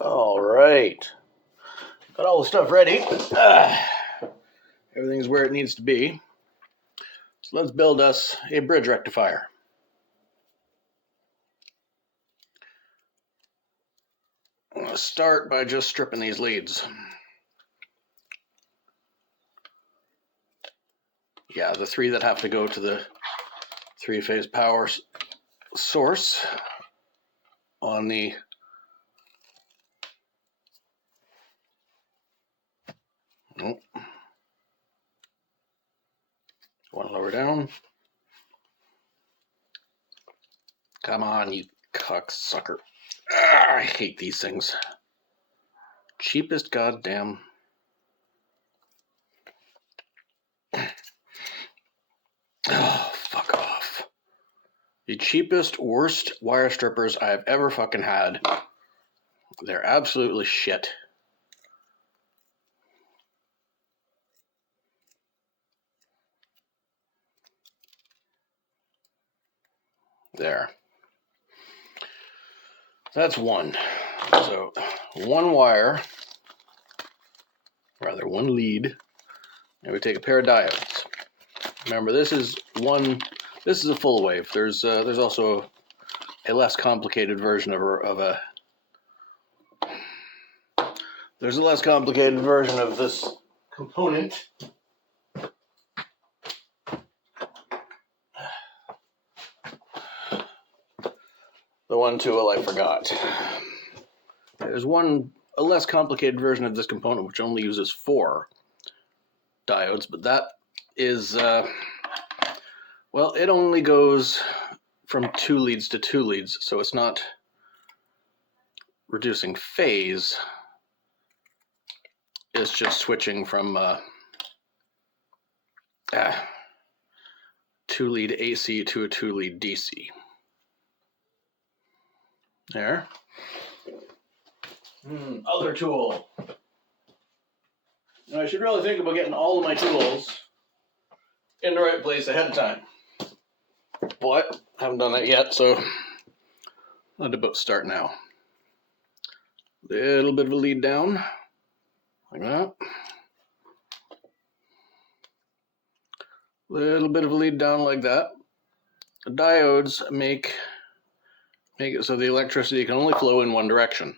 All right. Got all the stuff ready. Everything's where it needs to be. So let's build us a bridge rectifier. I'm going to start by just stripping these leads. Yeah, the three that have to go to the three-phase power source on the one lower down. Come on, you cocksucker. I hate these things. Cheapest goddamn. Oh, fuck off. The cheapest, worst wire strippers I've ever fucking had. They're absolutely shit. There. That's one. So, one wire, rather one lead, and we take a pair of diodes. Remember, this is a full wave. There's also a less complicated version there's a less complicated version of this component. The one tool I forgot. There's a less complicated version of this component which only uses 4 diodes, but that is, well, it only goes from 2 leads to 2 leads, so it's not reducing phase. It's just switching from 2-lead AC to a 2-lead DC. There. Other tool. Now, I should really think about getting all of my tools in the right place ahead of time. But I haven't done that yet, so I'll about start now. Little bit of a lead down, like that. Little bit of a lead down like that. The diodes make it so the electricity can only flow in one direction.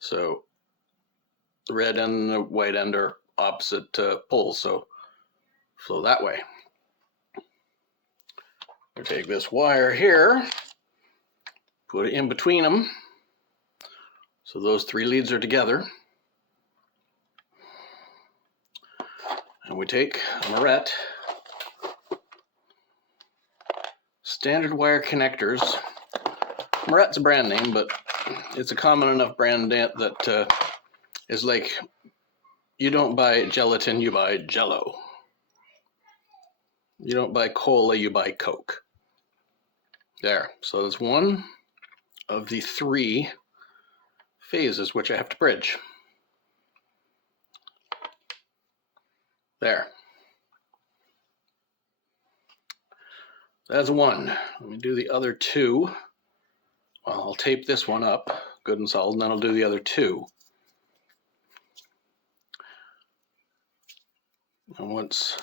So the red and the white end are opposite poles, so flow that way. We take this wire here, put it in between them, so those 3 leads are together. And we take a Moret standard wire connectors. Moret's a brand name, but it's a common enough brand that is like, you don't buy gelatin, you buy Jell-O. You don't buy cola, you buy Coke. There, so that's one of the 3 phases which I have to bridge. There. That's one. Let me do the other 2. Well, I'll tape this one up good and solid, and then I'll do the other 2. And once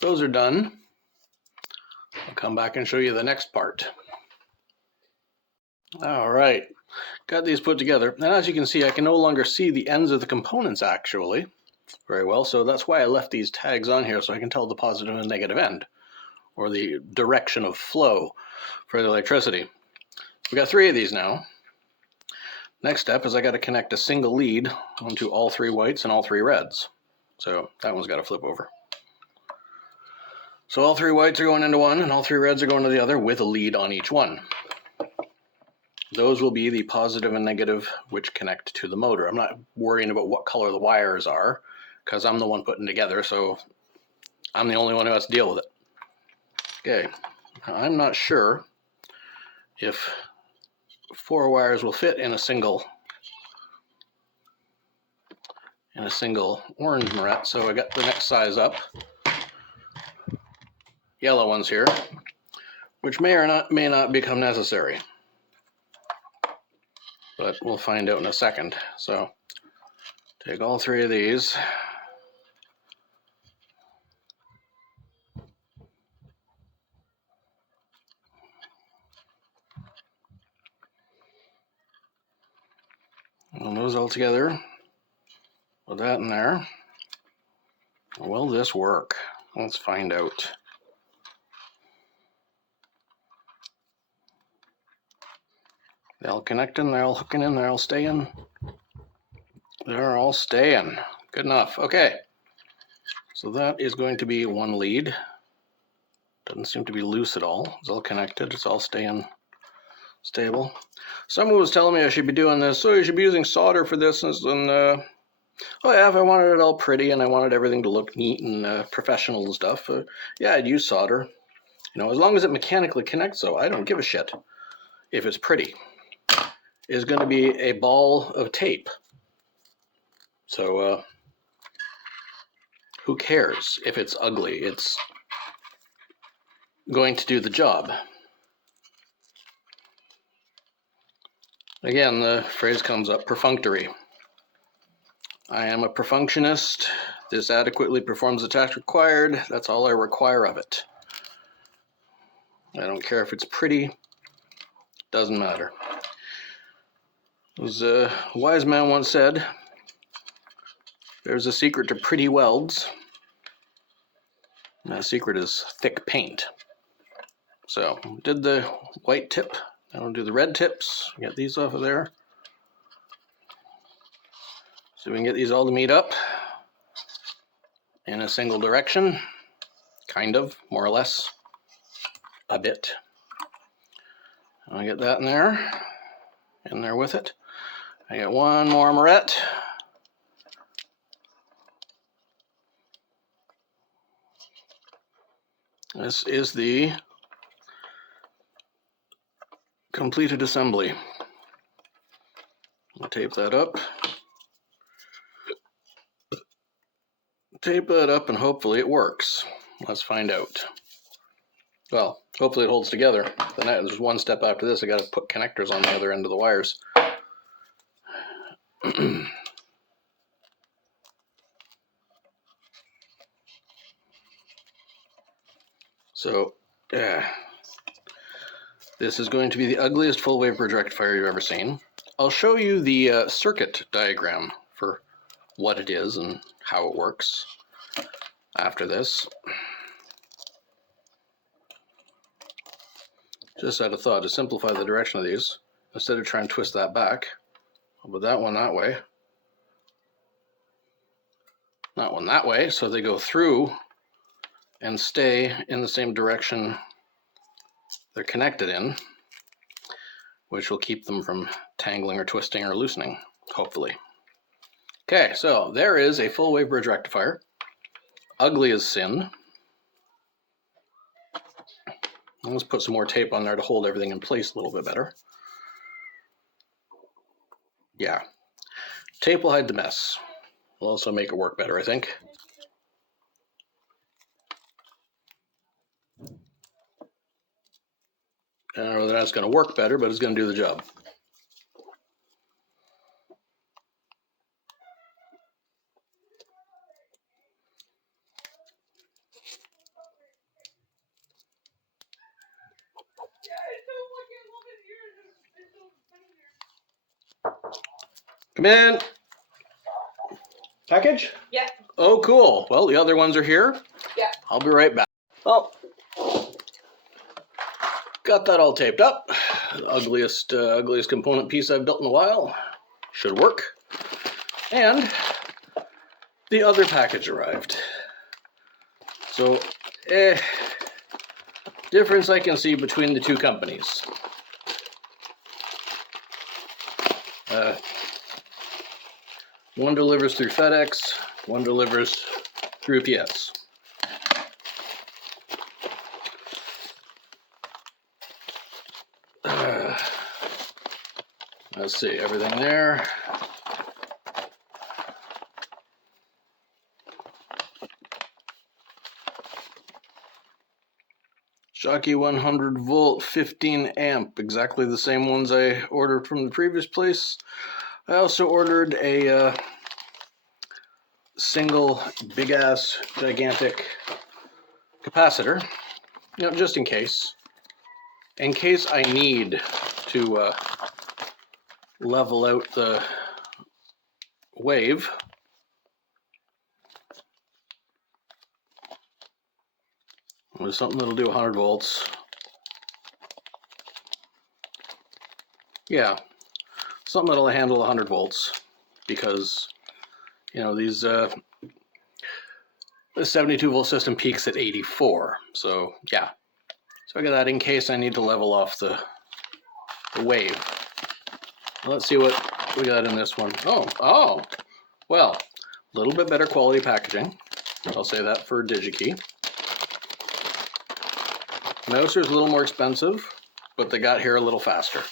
those are done, I'll come back and show you the next part. All right, got these put together. And as you can see, I can no longer see the ends of the components actually very well. So that's why I left these tags on here, so I can tell the positive and negative end, or the direction of flow for the electricity. We got 3 of these now. Next step is I got to connect a single lead onto all 3 whites and all 3 reds. So that one's got to flip over. So all 3 whites are going into one and all 3 reds are going to the other with a lead on each one. Those will be the positive and negative which connect to the motor. I'm not worrying about what color the wires are because I'm the one putting together, so I'm the only one who has to deal with it. Okay, now, I'm not sure if 4 wires will fit in a single orange Moret, so I got the next size up. Yellow ones here. which may not become necessary. But we'll find out in a second. So take all three of these. And those all together. Put that in there. Will this work? Let's find out. They're all connecting, they're all hooking in, they're all staying. They're all staying. Good enough. Okay. So that is going to be one lead. Doesn't seem to be loose at all. It's all connected. It's all staying stable. Someone was telling me I should be doing this. So you should be using solder for this. And oh yeah, if I wanted it all pretty and I wanted everything to look neat and professional and stuff, yeah, I'd use solder. You know, as long as it mechanically connects, though, I don't give a shit if it's pretty. It's going to be a ball of tape. So who cares if it's ugly? It's going to do the job. Again, the phrase comes up, perfunctory. I am a perfunctionist. This adequately performs the task required. That's all I require of it. I don't care if it's pretty. Doesn't matter. As a wise man once said, there's a secret to pretty welds. And that secret is thick paint. So, did the white tip. Now we'll do the red tips. Get these off of there. So we can get these all to meet up in a single direction. Kind of, more or less. A bit. I'll get that in there with it. I got one more moret. This is the completed assembly. I'll tape that up. Tape that up and hopefully it works. Let's find out. Well, hopefully it holds together. Then there's one step after this. I got to put connectors on the other end of the wires. So, this is going to be the ugliest full wave bridge rectifier you've ever seen. I'll show you the circuit diagram for what it is and how it works after this. Just had a thought to simplify the direction of these. Instead of trying to twist that back, I'll put that one that way. That one that way, so they go through and stay in the same direction they're connected in, which will keep them from tangling or twisting or loosening, hopefully. Okay, so there is a full wave bridge rectifier. Ugly as sin. Let's put some more tape on there to hold everything in place a little bit better. Yeah, tape will hide the mess. Will also make it work better, I think. I don't know whether that's going to work better, but it's going to do the job. Come in. Package? Yeah. Oh, cool. Well, the other ones are here. Yeah. I'll be right back. Well, got that all taped up. The ugliest component piece I've built in a while. Should work. And the other package arrived. So, difference I can see between the two companies. One delivers through FedEx, one delivers through UPS. Let's see, everything there. Jockey 100 volt, 15 amp, exactly the same ones I ordered from the previous place. I also ordered a single big ass gigantic capacitor, just in case I need to level out the wave. With something that'll do 100 volts. Yeah, something that'll handle 100 volts, because these the 72 volt system peaks at 84. So yeah, so I got that in case I need to level off the wave. Let's see what we got in this one. Oh, well, a little bit better quality packaging. I'll say that for DigiKey. Mouser's a little more expensive, but they got here a little faster.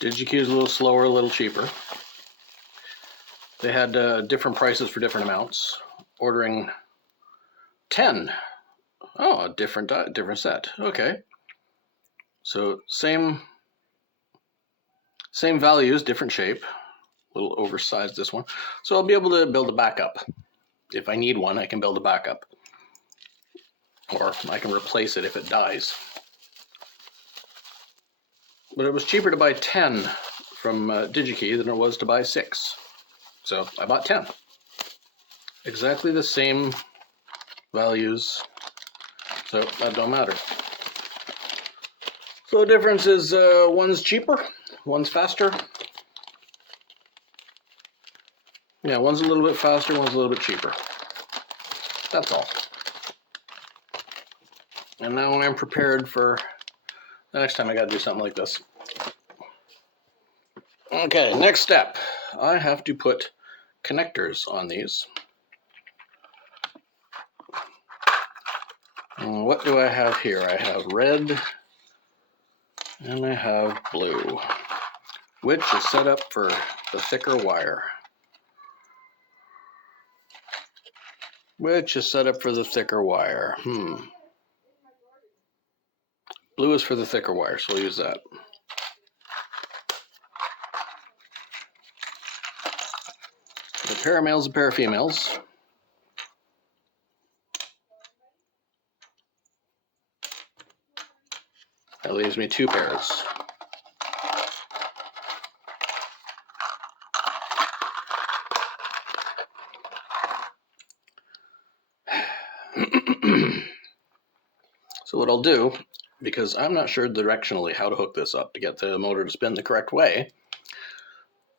DigiKey is a little slower, a little cheaper. They had different prices for different amounts. Ordering 10. Oh, a different set. Okay. So same values, different shape. A little oversized, this one. So I'll be able to build a backup. If I need one, I can build a backup. Or I can replace it if it dies. But it was cheaper to buy 10 from DigiKey than it was to buy 6. So I bought 10. Exactly the same values. So that don't matter. So the difference is one's cheaper, one's faster. Yeah, one's a little bit faster, one's a little bit cheaper. That's all. And now I'm prepared for the next time I gotta do something like this. Okay, next step. I have to put connectors on these. And what do I have here? I have red and I have blue, which is set up for the thicker wire. Blue is for the thicker wire, so we'll use that. A pair of males, a pair of females. That leaves me 2 pairs. So what I'll do, because I'm not sure directionally how to hook this up to get the motor to spin the correct way,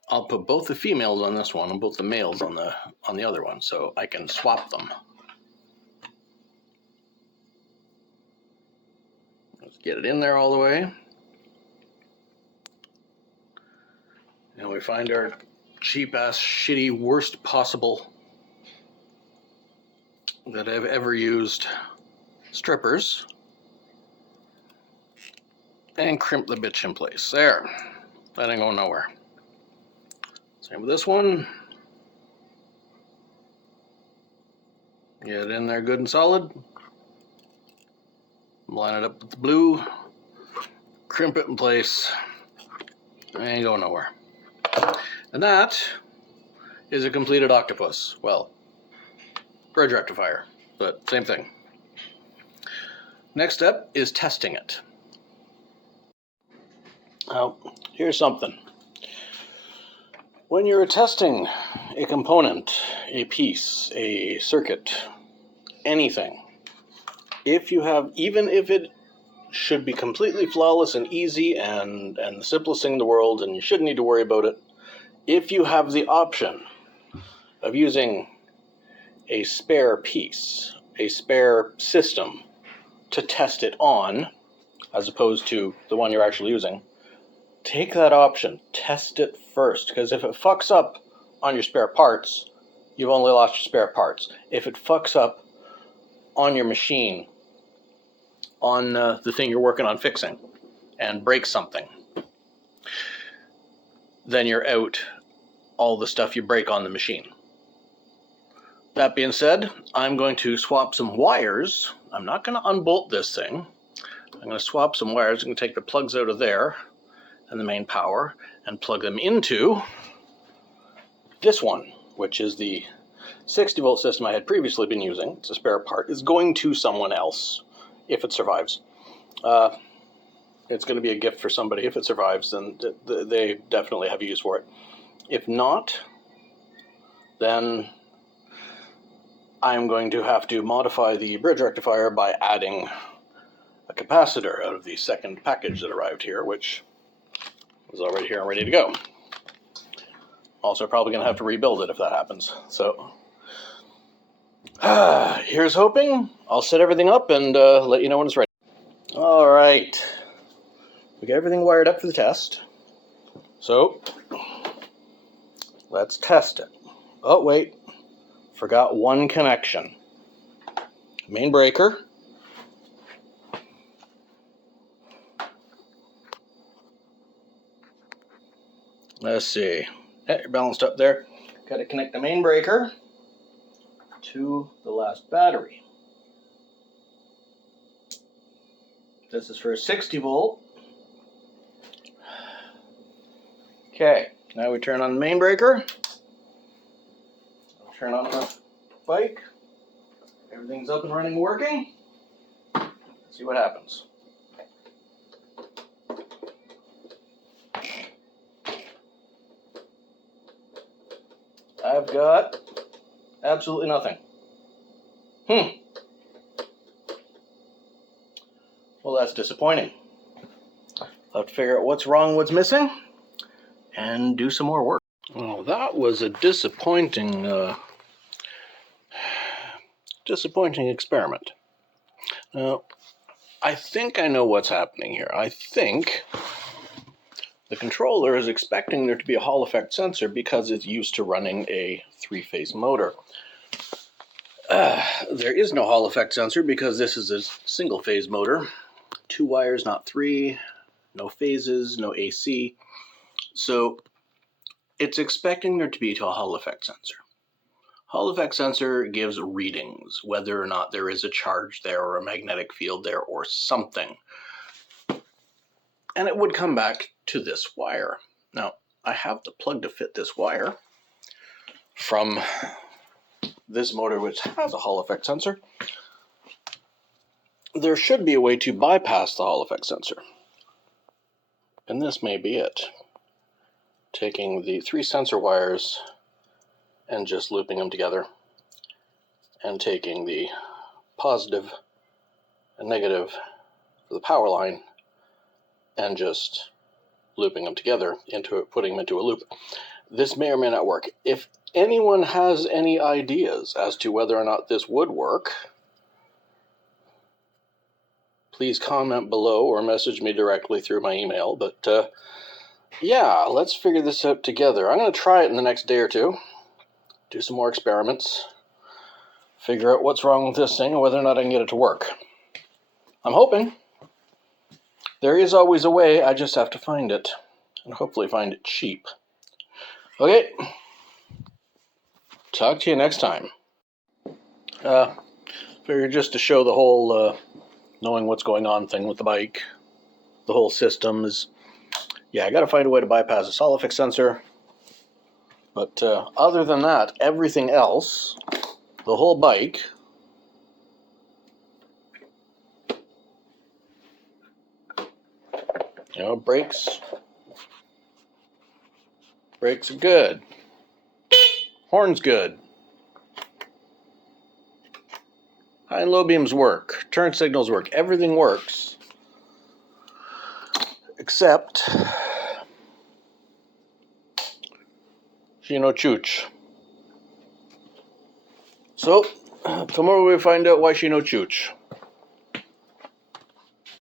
I'll put both the females on this one and both the males on the other one, so I can swap them. Let's get it in there all the way. And we find our cheap-ass, shitty, worst possible that I've ever used strippers. And crimp the bitch in place. There. That ain't going nowhere. Same with this one. Get it in there good and solid. Line it up with the blue. Crimp it in place. Ain't going nowhere. And that is a completed octopus. Well, bridge rectifier, but same thing. Next step is testing it. Now, here's something. When you're testing a component, a piece, a circuit, anything, even if it should be completely flawless and easy and the simplest thing in the world and you shouldn't need to worry about it, if you have the option of using a spare piece, a spare system to test it on, as opposed to the one you're actually using, take that option, test it first, because if it fucks up on your spare parts, you've only lost your spare parts. If it fucks up on your machine, on the thing you're working on fixing, and breaks something, then you're out all the stuff you break on the machine. That being said, I'm going to swap some wires. I'm not going to unbolt this thing. I'm going to swap some wires. I'm going to take the plugs out of there and the main power and plug them into this one, which is the 60-volt system I had previously been using. It's a spare part. It's going to someone else if it survives. It's going to be a gift for somebody. If it survives, then they definitely have a use for it. If not, then I'm going to have to modify the bridge rectifier by adding a capacitor out of the second package that arrived here, which is already here and ready to go. Also, probably going to have to rebuild it if that happens. So, here's hoping. I'll set everything up and let you know when it's ready. All right. We got everything wired up for the test. So, let's test it. Oh, wait. Forgot one connection. Main breaker. Let's see. Yeah, you're balanced up there. Got to connect the main breaker to the last battery. This is for a 60 volt. Okay, now we turn on the main breaker. I'll turn on the bike. Everything's up and running and working. Let's see what happens. I've got absolutely nothing. Well, that's disappointing. I'll have to figure out what's wrong, what's missing, and do some more work. Oh, that was a disappointing experiment. Now, I think I know what's happening here. I think the controller is expecting there to be a Hall effect sensor because it's used to running a 3-phase motor. There is no Hall effect sensor because this is a single-phase motor. 2 wires, not 3. No phases, no AC. So it's expecting there to be a Hall effect sensor. Hall effect sensor gives readings, whether or not there is a charge there or a magnetic field there or something. And it would come back to this wire. Now, I have the plug to fit this wire from this motor, which has a Hall effect sensor. There should be a way to bypass the Hall effect sensor. And this may be it. Taking the 3 sensor wires and just looping them together, and taking the positive and negative for the power line and just looping them together putting them into a loop. This may or may not work. If anyone has any ideas as to whether or not this would work, please comment below or message me directly through my email. But yeah, let's figure this out together. I'm going to try it in the next day or two, do some more experiments, figure out what's wrong with this thing and whether or not I can get it to work. I'm hoping. There is always a way, I just have to find it, and hopefully find it cheap. Okay, talk to you next time. Figure just to show the whole knowing what's going on thing with the bike, the whole system is, yeah, I got to find a way to bypass a Hall effect sensor. But other than that, everything else, the whole bike, brakes are good. Horn's good. High and low beams work. Turn signals work. Everything works. Except She No Chooch. So, tomorrow we'll find out why she no chooch.